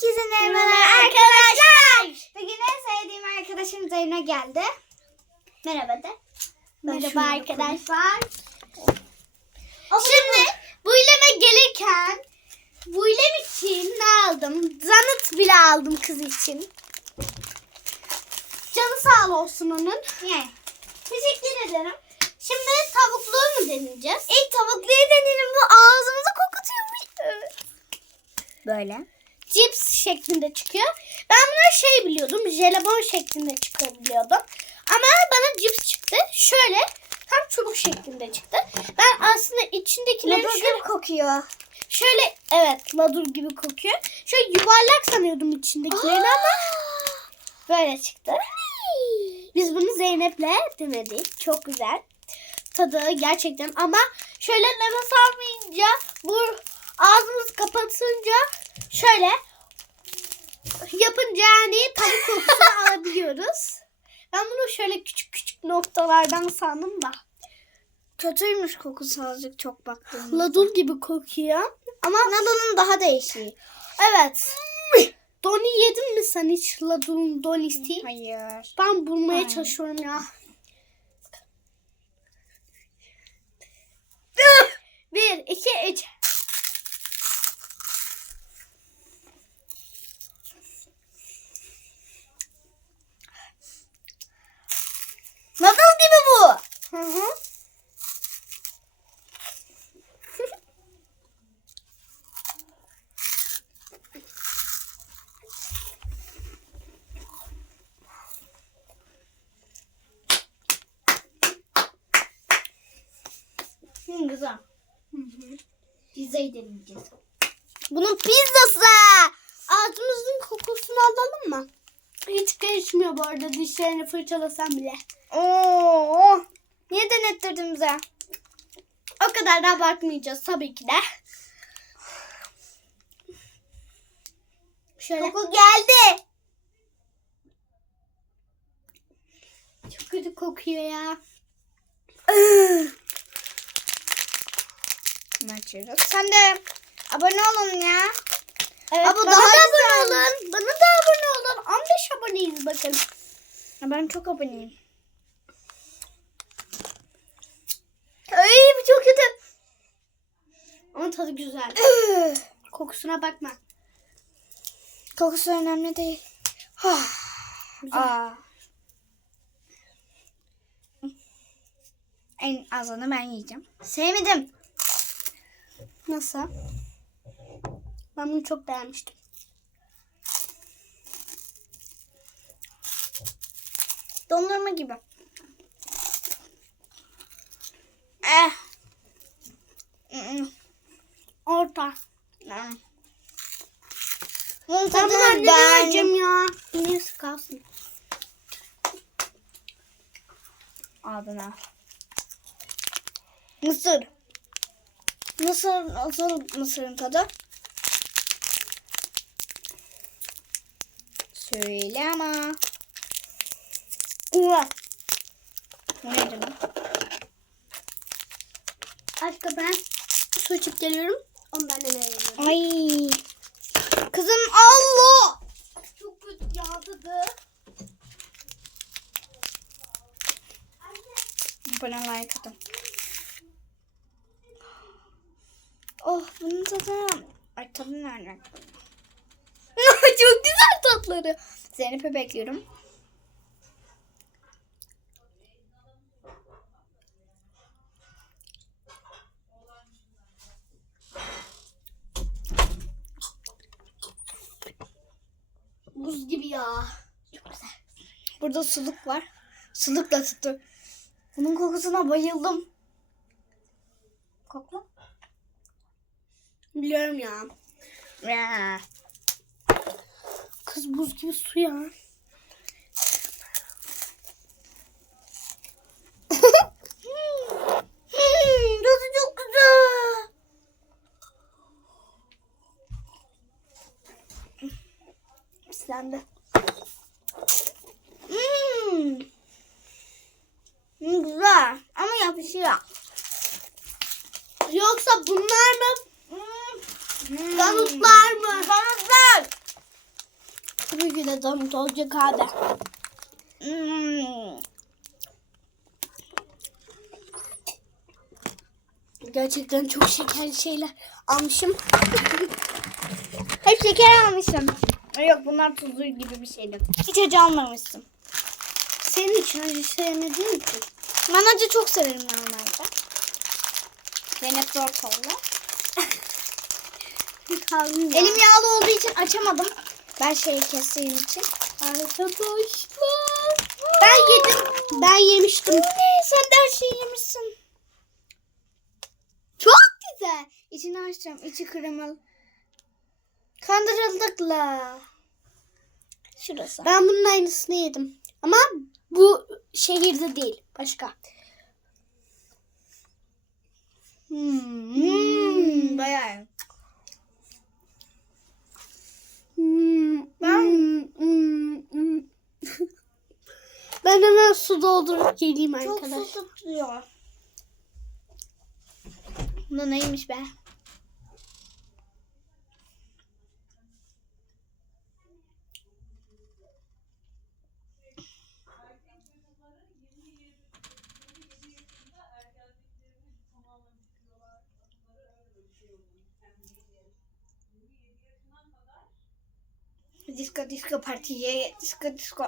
Herkese merhabalar arkadaşlar. Bugün en sevdiğim arkadaşım Zeyno geldi. Merhaba de. Merhaba arkadaşlar. Şimdi Buyleme gelirken buylem için ne aldım? Zanıt bile aldım kız için. Canı sağ olsun onun. ne? Teşekkür ederim. Şimdi tavukluğu mu deneyeceğiz? İlk tavukluyu deneyelim bu ağzımızı kokutuyormuş. Evet. Böyle. Cips şeklinde çıkıyor. Ben buna şey biliyordum. Jelibon şeklinde çıkıyor biliyordum. Ama bana cips çıktı. Şöyle tam çubuk şeklinde çıktı. Ben aslında içindekileri Ladur şöyle, gibi kokuyor. şöyle evet ladur gibi kokuyor. Şöyle yuvarlak sanıyordum içindekilerini ama böyle çıktı. Biz bunu Zeynep'le denedik. Çok güzel. Tadı gerçekten ama şöyle nefes almayınca bu ağzımızı kapatınca şöyle yapınca yani tavuk kokusunu alabiliyoruz. Ben bunu şöyle küçük küçük noktalardan sandım da. Kötüymüş kokusu azıcık çok baktığımda. Ladul gibi kokuyor. Ama Nadal'ın daha değişiği. Evet. Doni yedin mi sen hiç Ladul'un donisi? Hayır. Ben bulmaya Hayır. çalışıyorum ya. Bir, iki, üç. Nadal gibi bu. Hı hı. Hı, güzel. Pizzayı deneyeceğiz. Bunun pizzası. Ağzımızın kokusunu alalım mı? Hiç karışmıyor bu arada dişlerini fırçalasam bile. Oo. Niye denettirdin bize? O kadar da abartmayacağız tabii ki de. Şöyle Koku geldi. çok kötü kokuyor ya. Bunu açıyoruz. Sen de abone olun ya. Evet, Aa, bu bana daha da güzel. abone olun. Bana da abone olun. 15 aboneyiz bakın. Ben çok aboneyim. Ay bu çok kötü. Ama tadı güzel. Kokusuna bakma. Kokusu önemli değil. Aa. En azını ben yiyeceğim. Sevmedim. Nasıl? Ben bunu çok beğenmiştim. Dondurma gibi. Eh. Orta. mm. Bunun Ben tadını anneme beğendim. vereceğim ya. Neyse kalsın. Adına. Mısır. Mısır nasıl mısırın tadı? Söyle ama. Uva. Bu neydi lan? Aşkım ben su içip geliyorum. Ondan anneme veriyorum. Ay. Kızım Allah. Çok kötü ya tadı. Bana like atın. Oh bunun tadı. Ay tadı nerede? Çok güzel tatları. Zeynep'i bekliyorum. Buz gibi ya. Çok güzel. Burada suluk var. Sulukla tuttu. Bunun kokusuna bayıldım. Kokla. Biliyorum ya. Kız buz gibi su ya. Hmm, tadı çok güzel. Pislendi. Hmm. Hmm, güzel ama yapışıyor. Yoksa bunlar mı? Hmm. Kanıtlar mı? Kanıtlar. Donut olacak abi. Hmm. Gerçekten çok şekerli şeyler almışım. Hep şeker almışım. Yok bunlar tuzlu gibi bir şeydi. Hiç acı almamışsın. Senin için acı sevmediğin için. Ben acı çok severim normalde. Zeynep zor kolla. Elim yağlı olduğu için açamadım. Ben şeyi kestiğim için. Arkadaşlar. Ben yedim. Ben yemiştim. Sen de her şeyi yemişsin. Çok güzel. İçini açacağım. İçi kremalı. Kandırıldık la. Şurası. Ben bunun aynısını yedim. Ama bu şehirde değil. Başka. Hmm. Hmm. Bayağı. Hmm. ben hemen su doldurup geleyim Çok arkadaşlar. su tutuyor. Bu neymiş be? Disco disco partiye disco disco.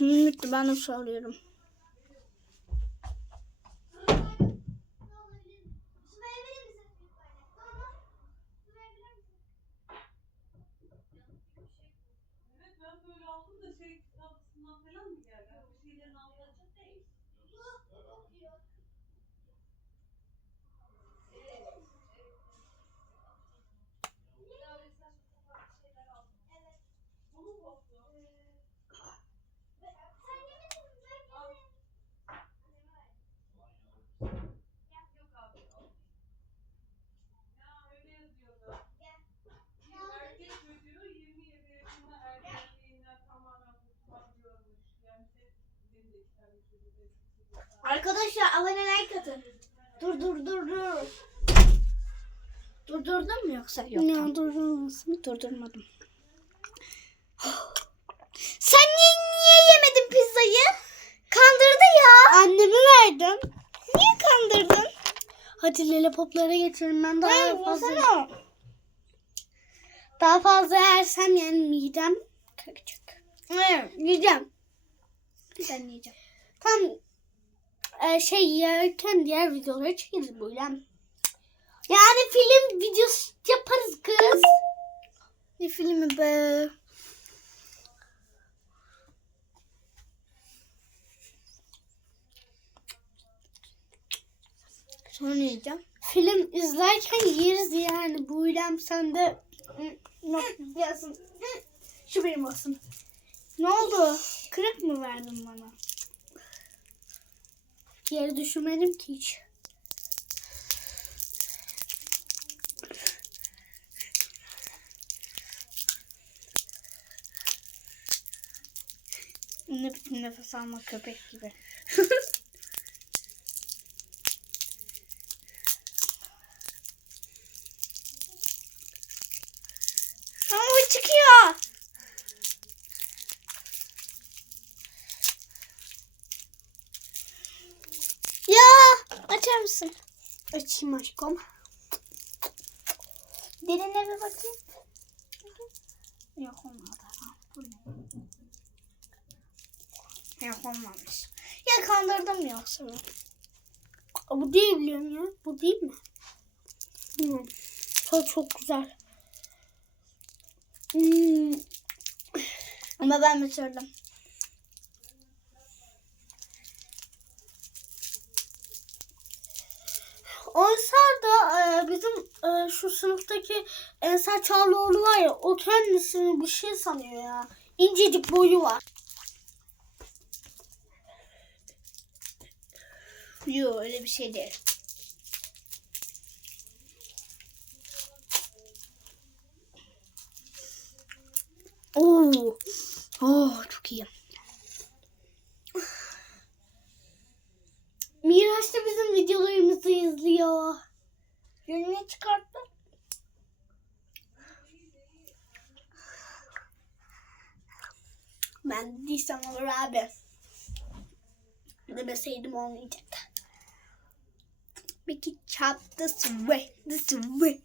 Bitti ben su alıyorum. Evet ben böyle aldım da şey kitapçısından falan mı geldi? O şeylerin altı açık değil. Ya öyle yazıyordu. Erkek çocuğu 27 yaşında erkekliğinden tamamen kurtulabiliyormuş. Yani tek benim de iki tane çocuğu da Arkadaşlar abone like atın. Dur dur dur dur. Durdurdun mu yoksa? Yok. Ne tamam. durdurmasın? Durdurmadım. Sen niye, niye yemedin pizzayı? Kandırdı ya. Anneme verdim. Niye kandırdın? Hadi lollipoplara geçelim. Ben daha Hayır, fazla daha fazla yersem yani midem kalkacak. Hayır, yiyeceğim. Ben yiyeceğim. Tam e, şey yerken diğer videoları çekeriz böyle. Yani film videosu yaparız kız. Ne filmi be? Sonra yiyeceğim. Film izlerken yeriz yani. Buylem sen de ne yapıyorsun? Şu benim olsun. Ne oldu? Kırık mı verdin bana? Yere düşürmedim ki hiç. Ne biçim nefes alma köpek gibi. Ama bu çıkıyor. Ya açar mısın? Açayım aşkım. Derine bir bakayım. Yok olmadı. Yok olmamış. Ya kandırdım yoksa Bu değil biliyorum ya. Bu değil mi? Hmm. Çok çok güzel. Hmm. Ama ben bitirdim. Ensar da e, bizim e, şu sınıftaki Ensar Çağlıoğlu var ya o kendisini bir şey sanıyor ya. İncecik boyu var. Yok öyle bir şey değil. Oo. Oh çok iyi. Miraç da bizim videolarımızı izliyor. Yönünü çıkarttım. Ben değilsem olur abi. Demeseydim olmayacaktı. Peki chop this way, this way.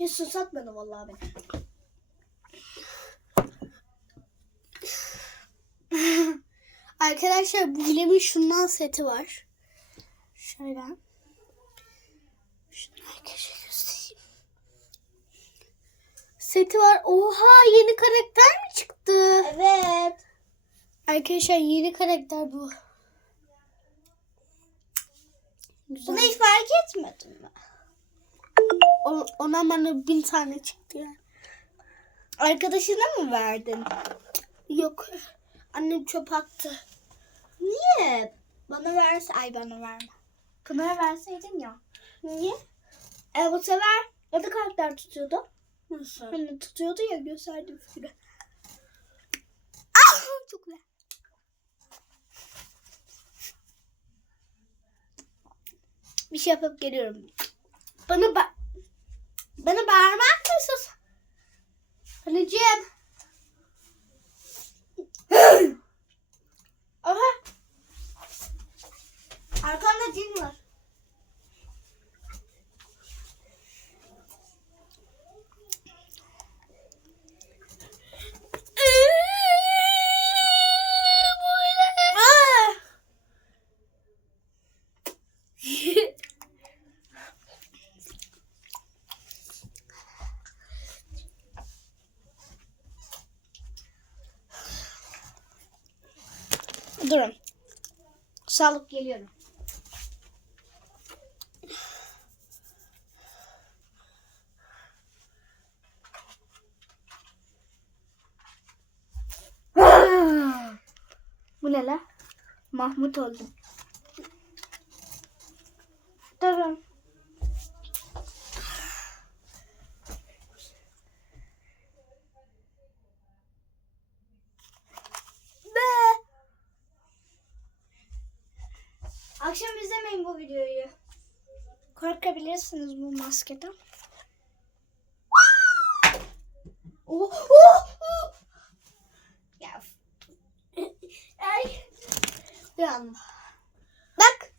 Hiç susatmadı vallahi beni. Arkadaşlar bu Bilem'in şundan seti var. Şöyle. Şunu arkadaşlar göstereyim. Seti var. Oha yeni karakter mi çıktı? Evet. Arkadaşlar yeni karakter bu. Güzel. Bunu hiç fark etmedin mi? O- ona bana bin tane çıktı ya. Arkadaşına mı verdin? Yok. Annem çöp attı. Niye? Bana verse, ay bana verme. Pınar'a verseydin ya. Niye? E bu sefer o da karakter tutuyordu. Nasıl? Hani tutuyordu ya gösterdim fikri. Ah! Çok güzel. Bir şey yapıp geliyorum. Bana ba bana bağırmak mısın? Anneciğim. Aha. Arkanda cin var. Durun. Sağlık geliyorum. Bu ne? Mahmut oldum. Durun. Be. Akşam izlemeyin bu videoyu. Korkabilirsiniz bu maskeden. Oh, oh, oh. Ya. Ay. An. Bak.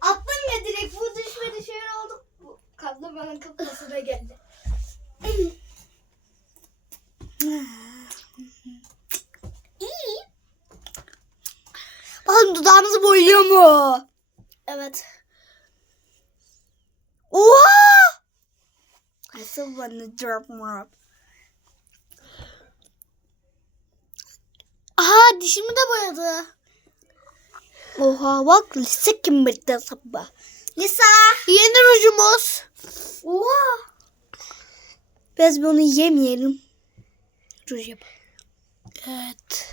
Attım ya direkt bu düşmedi şöyle oldu. Bu kablo bana kafasına geldi. İyi. Bakın dudağınızı boyuyor mu? Evet. Oha! I still want to drop more up. Aha dişimi de boyadı. Oha bak lise kim bitti sabah. Lisa. Yeni rujumuz. Oha. Biz bunu yemeyelim. Ruj yap. Evet.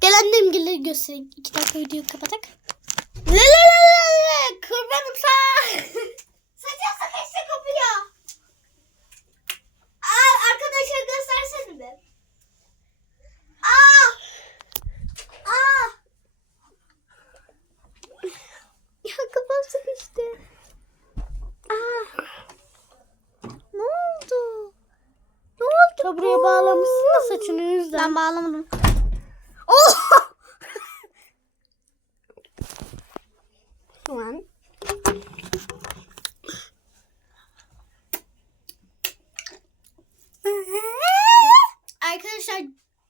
Gel annem gelir göstereyim. İki dakika videoyu kapatak. Le le le le le. Kurbanım sağ. Saçın sıkıştı kapıyor. Aa, arkadaşlar göstersene be. Aa. Aa. Ya kafam sıkıştı. Aa. Ne oldu? Ne oldu? Ta buraya bağlamışsın da saçını yüzden. Ben bağlamadım. Oh! Tamam. Arkadaşlar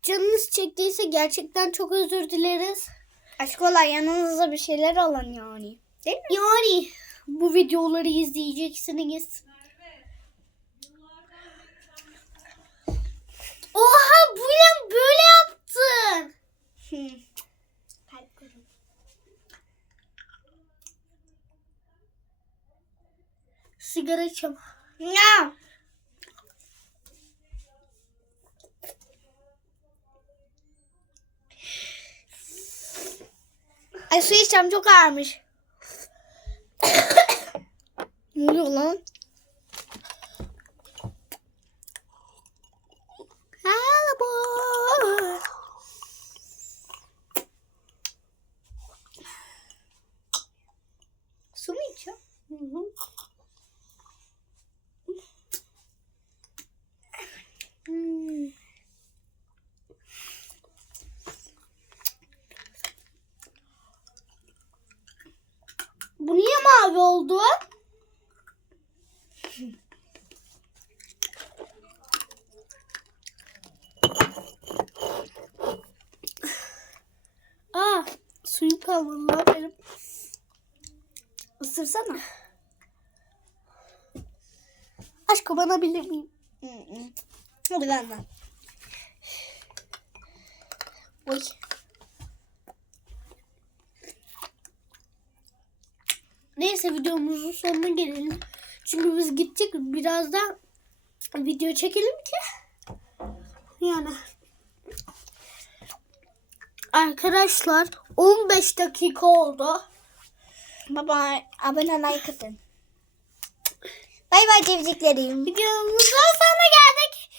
canınız çektiyse gerçekten çok özür dileriz. Aşk olan yanınızda bir şeyler alın yani. Değil mi? Yani bu videoları izleyeceksiniz. Oha bu yan böyle yaptın. Kalp kırın. Sigara içeceğim. Ya. Ay su içeceğim çok ağırmış. Ne oluyor lan? Merhaba. Su mu içiyor? Hı hı. Bu niye mavi oldu? Aa, suyum kalmadı lan benim. Isırsana. Aşkım bana bilir miyim? Hadi benden. Oy. Neyse videomuzun sonuna gelelim. Çünkü biz gittik birazdan video çekelim ki. Yani. Arkadaşlar 15 dakika oldu. Baba abone like atın. Bay bay cevciklerim. Videomuzun sonuna geldik.